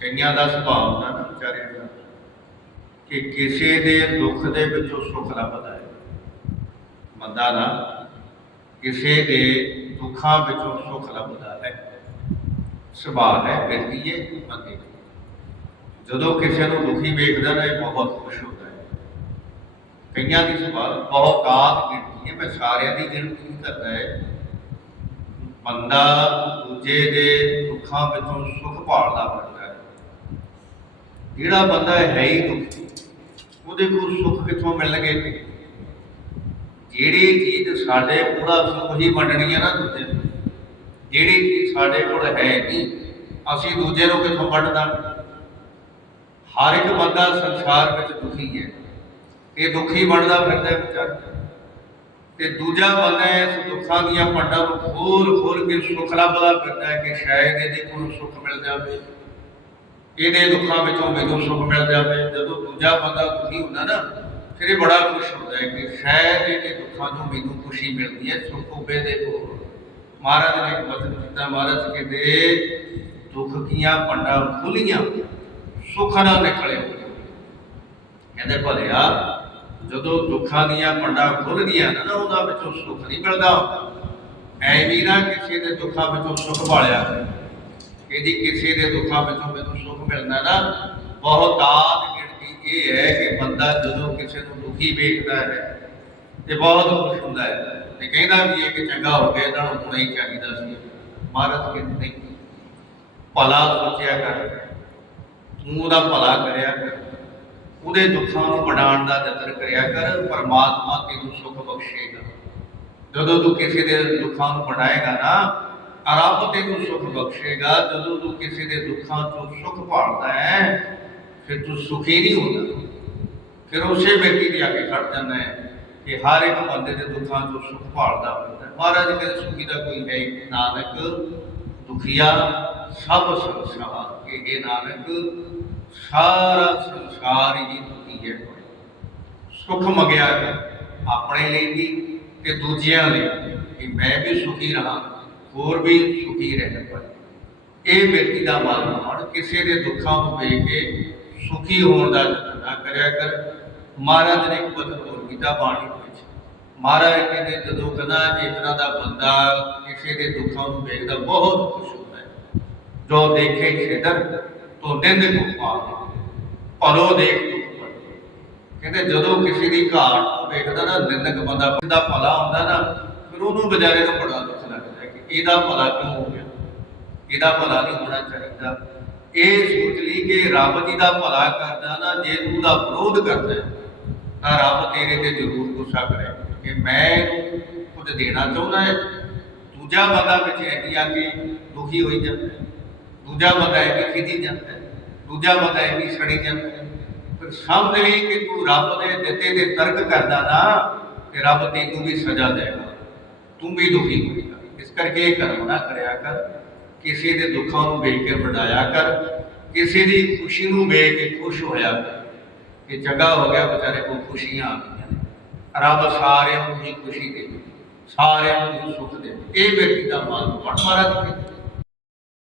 ਕਈਆਂ ਦਾ ਸੁਭਾਅ ਹੁੰਦਾ ਨਾ ਵਿਚਾਰਿਆਂ ਦਾ, ਕਿ ਕਿਸੇ ਦੇ ਦੁੱਖ ਦੇ ਵਿੱਚੋਂ ਸੁੱਖ ਲੱਭਦਾ ਹੈ। ਬੰਦਾ ਨਾ ਕਿਸੇ ਦੇ ਦੁੱਖਾਂ ਵਿੱਚੋਂ ਸੁੱਖ ਲੱਭਦਾ ਹੈ। ਸੁਭਾਅ ਹੈ ਬਿਰਤੀਏ ਬੰਦੇ ਜਦੋਂ ਕਿਸੇ ਨੂੰ ਦੁਖੀ ਵੇਖਦਾ ਨਾ, ਇਹ ਬਹੁਤ ਖੁਸ਼ ਹੁੰਦਾ ਹੈ। ਕਈਆਂ ਦੀ ਸੁਭਾਅ ਬਹੁਤ ਆਦ ਗਿਣਤੀ ਹੈ, ਮੈਂ ਸਾਰਿਆਂ ਦੀ ਗਿਣਤੀ ਨਹੀਂ ਕਰਦਾ ਹੈ। ਬੰਦਾ ਦੂਜੇ ਦੇ ਦੁੱਖਾਂ ਵਿੱਚੋਂ ਸੁੱਖ ਭਾਲਦਾ ਬਣਦਾ ਜਿਹੜਾ ਬੰਦਾ ਹੈ ਹੀ ਦੁਖੀ ਉਹਦੇ ਕੋਲ ਸੁੱਖ ਕਿੱਥੋਂ ਮਿਲਣਗੇ ਜਿਹੜੀ ਚੀਜ਼ ਸਾਡੇ ਪੂਰਾ ਸੁੱਖ ਹੀ ਵੰਡਣੀ ਹੈ ਨਾ ਦੂਜੇ ਨੂੰ। ਜਿਹੜੀ ਚੀਜ਼ ਸਾਡੇ ਕੋਲ ਹੈ ਨਹੀਂ, ਅਸੀਂ ਦੂਜੇ ਨੂੰ ਕਿੱਥੋਂ ਵੰਡ ਦਾਂਗੇ ਹਰ ਇੱਕ ਬੰਦਾ ਸੰਸਾਰ ਵਿੱਚ ਦੁਖੀ ਹੈ। ਇਹ ਦੁਖੀ ਬਣਦਾ ਫਿਰਦਾ ਹੈ ਤੇ ਦੂਜਾ ਬੰਦਾ ਇਸ ਦੁੱਖਾਂ ਦੀਆਂ ਪੰਡਾਂ ਨੂੰ ਖੋਲ ਖੋਲ ਕੇ ਸੁੱਖ ਲੱਭਦਾ ਫਿਰਦਾ ਕਿ ਸ਼ਾਇਦ ਇਹਦੇ ਕੋਲ ਸੁੱਖ ਮਿਲ ਜਾਵੇ। ਇਹਦੇ ਦੁੱਖਾਂ ਵਿੱਚੋਂ ਮੈਨੂੰ ਸੁੱਖ ਮਿਲ ਜਾਵੇ। ਜਦੋਂ ਦੂਜਾ ਬੰਦਾ ਦੁਖੀ ਹੁੰਦਾ ਨਾ, ਫਿਰ ਇਹ ਬੜਾ ਖੁਸ਼ ਹੁੰਦਾ ਹੈ ਕਿ ਸ਼ਾਇਦ ਇਹਦੇ ਦੁੱਖਾਂ ਤੋਂ ਮੈਨੂੰ ਖੁਸ਼ੀ ਮਿਲਦੀ ਹੈ। ਸੁੱਖ ਦੇ ਕੋ ਮਹਾਰਾਜ ਨੇ ਬਚਨ ਕੀਤਾ ਮਹਾਰਾਜ ਕਹਿੰਦੇ, ਦੁੱਖ ਕੀਆਂ ਪੰਡਾਂ ਖੁੱਲੀਆਂ, ਸੁੱਖ ਨਾਲ ਨਿਕਲੇ ਕਹਿੰਦੇ, ਭਲਿਆ, ਜਦੋਂ ਦੁੱਖਾਂ ਦੀਆਂ ਪੰਡਾਂ ਖੁੱਲਦੀਆਂ ਨਾ ਨਾ ਉਹਨਾਂ ਵਿੱਚੋਂ ਸੁੱਖ ਨਹੀਂ ਮਿਲਦਾ। ਐਵੇਂ ਨਾ ਕਿਸੇ ਦੇ ਦੁੱਖਾਂ ਵਿੱਚੋਂ ਸੁੱਖ ਭਾਲਿਆ ਇਹਦੀ ਕਿਸੇ ਦੇ ਦੁੱਖਾਂ ਵਿੱਚੋਂ ਮੈਨੂੰ ਸੁੱਖ ਮਿਲਦਾ ਨਾ, ਬਹੁਤ ਗਿਣਤੀ ਇਹ ਹੈ ਕਿ ਬੰਦਾ ਜਦੋਂ ਕਿਸੇ ਨੂੰ ਦੁਖੀ ਵੇਖਦਾ ਹੈ ਤੇ ਬਹੁਤ ਖੁਸ਼ ਹੁੰਦਾ ਹੈ ਤੇ ਕਹਿੰਦਾ ਵੀ ਇਹ ਕਿ ਚੰਗਾ ਹੋ ਗਿਆ, ਇਹਨਾਂ ਨੂੰ ਹੋਣਾ ਹੀ ਚਾਹੀਦਾ ਸੀ। ਮਹਾਰਾਜ ਕਹਿੰਦੇ, ਨਹੀਂ, ਭਲਾ ਸੋਚਿਆ ਕਰ। ਤੂੰ ਉਹਦਾ ਭਲਾ ਕਰਿਆ ਕਰ। ਉਹਦੇ ਦੁੱਖਾਂ ਨੂੰ ਵਡਾਉਣ ਦਾ ਯਤਨ ਕਰਿਆ ਕਰ, ਪਰਮਾਤਮਾ ਤੈਨੂੰ ਸੁੱਖ ਬਖਸ਼ੇਗਾ। ਜਦੋਂ ਤੂੰ ਕਿਸੇ ਦੇ ਦੁੱਖਾਂ ਨੂੰ ਵਡਾਏਗਾ ਨਾ ਰੱਬ ਤੈਨੂੰ ਸੁੱਖ ਬਖਸ਼ੇਗਾ, ਜਦੋਂ ਤੂੰ ਕਿਸੇ ਦੇ ਦੁੱਖਾਂ ਤੋਂ ਸੁੱਖ ਭਾਲਦਾ ਹੈ, ਫਿਰ ਤੂੰ ਸੁਖੀ ਨਹੀਂ ਹੁੰਦਾ। ਫਿਰ ਉਸੇ ਵਿਅਕਤੀ ਦੇ ਅੱਗੇ ਖੜ ਜਾਂਦਾ ਹੈ ਕਿ ਹਰ ਇੱਕ ਬੰਦੇ ਦੇ ਦੁੱਖਾਂ ਤੋਂ ਸੁੱਖ ਭਾਲਦਾ ਹੁੰਦਾ ਹੈ। ਮਹਾਰਾਜ ਕਹਿੰਦੇ ਸੁਖੀ ਦਾ ਕੋਈ ਹੈ ਨਾਨਕ ਦੁਖੀਆ ਸਭ ਸੰਸਾਰ ਕਿ ਇਹ ਨਾਨਕ, ਸਾਰਾ ਸੰਸਾਰ ਹੀ ਦੁਖੀ ਹੈ ਸੁੱਖ ਮੰਗਿਆ ਆਪਣੇ ਲਈ ਵੀ ਤੇ ਦੂਜਿਆਂ ਲਈ ਕਿ ਮੈਂ ਵੀ ਸੁਖੀ ਰਹਾ। ਹੋਰ ਵੀ ਸੁਖੀ ਰਹਿਣ ਪਾਏ ਇਹ ਵਿਅਕਤੀ ਦਾ ਮਨ ਹੁਣ ਕਿਸੇ ਦੇ ਦੁੱਖਾਂ ਨੂੰ ਵੇਖ ਕੇ ਸੁਖੀ ਹੋਣ ਦਾ ਨਾ ਕਰਿਆ ਕਰ। ਮਹਾਰਾਜ ਨੇ ਇੱਕ ਬਚਨ ਹੋਰ ਕੀਤਾ ਬਾਣੀ ਵਿੱਚ। ਮਹਾਰਾਜ ਕਹਿੰਦੇ, ਜਦੋਂ ਕਹਿੰਦਾ ਇਸ ਤਰ੍ਹਾਂ ਦਾ ਬੰਦਾ ਕਿਸੇ ਦੇ ਦੁੱਖਾਂ ਨੂੰ ਵੇਖਦਾ, ਬਹੁਤ ਖੁਸ਼ ਹੁੰਦਾ ਹੈ। ਜੋ ਦੇਖੇ ਛੇਦਰ ਤੋਂ ਨਿੰਦ ਕੋ ਪਾਵੇ ਭਲੋ ਦੇਖ ਕਹਿੰਦੇ, ਜਦੋਂ ਕਿਸੇ ਦੀ ਘਾਟ ਨੂੰ ਵੇਖਦਾ ਨਾ, ਨਿੰਦਕ ਬੰਦਾ ਦਾ ਭਲਾ ਹੁੰਦਾ ਨਾ, ਫਿਰ ਉਹਨੂੰ ਬਜ਼ਾਰੇ ਨੂੰ ਬੜਾ ਦੁੱਖ ਇਹਦਾ ਭਲਾ ਕਿਉਂ ਹੋ ਗਿਆ? ਇਹਦਾ ਭਲਾ ਨਹੀਂ ਹੋਣਾ ਚਾਹੀਦਾ। ਇਹ ਸੋਚ ਲਈ ਕਿ ਰੱਬ ਜੀ ਦਾ ਭਲਾ ਕਰਦਾ ਨਾ, ਜੇ ਤੂੰ ਦਾ ਵਿਰੋਧ ਕਰਦਾ ਤਾਂ ਰੱਬ ਤੇਰੇ ਤੇ ਜ਼ਰੂਰ ਗੁੱਸਾ ਕਰੇਗਾ ਕਿ ਮੈਂ ਇਹਨੂੰ ਕੁਝ ਦੇਣਾ ਚਾਹੁੰਦਾ ਹੈ, ਦੂਜਾ ਬੰਦਾ ਵਿੱਚ ਐਡੀ ਆ ਕੇ ਦੁਖੀ ਹੋਈ ਜਾਂਦਾ ਹੈ। ਦੂਜਾ ਬੰਦਾ ਐਡੀ ਖਿਜੀ ਜਾਂਦਾ ਹੈ। ਦੂਜਾ ਬੰਦਾ ਐਡੀ ਸੜੀ ਜਾਂਦਾ ਫਿਰ ਸਮਝ ਲਈ ਕਿ ਤੂੰ ਰੱਬ ਦੇ ਦਿੱਤੇ ਦੇ ਤਰਕ ਕਰਦਾ ਨਾ, ਤੇ ਰੱਬ ਤੈਨੂੰ ਵੀ ਸਜ਼ਾ ਦੇਗਾ। ਤੂੰ ਵੀ ਦੁਖੀ ਹੋਏਗਾ। ਇਸ ਕਰਕੇ ਇਹ ਕਰਮ ਨਾ ਕਰਿਆ ਕਰ। ਕਿਸੇ ਦੇ ਦੁੱਖਾਂ ਨੂੰ ਵੇਖ ਕੇ ਵਡਾਇਆ ਕਰ। ਕਿਸੇ ਦੀ ਖੁਸ਼ੀ ਨੂੰ ਵੇਖ ਕੇ ਖੁਸ਼ ਹੋਇਆ ਕਰ। ਕਿ ਚੰਗਾ ਹੋ ਗਿਆ, ਵਿਚਾਰੇ ਕੋਲ ਖੁਸ਼ੀਆਂ ਆ ਗਈਆਂ ਰੱਬ ਸਾਰਿਆਂ ਨੂੰ ਹੀ ਖੁਸ਼ੀ ਦੇ ਸਾਰਿਆਂ ਨੂੰ ਸੁੱਖ ਦੇ ਇਹ ਵਿਅਕਤੀ ਦਾ ਮਨ ਬਣ ਮਹਾਰਾਜ ਕਹਿੰਦੇ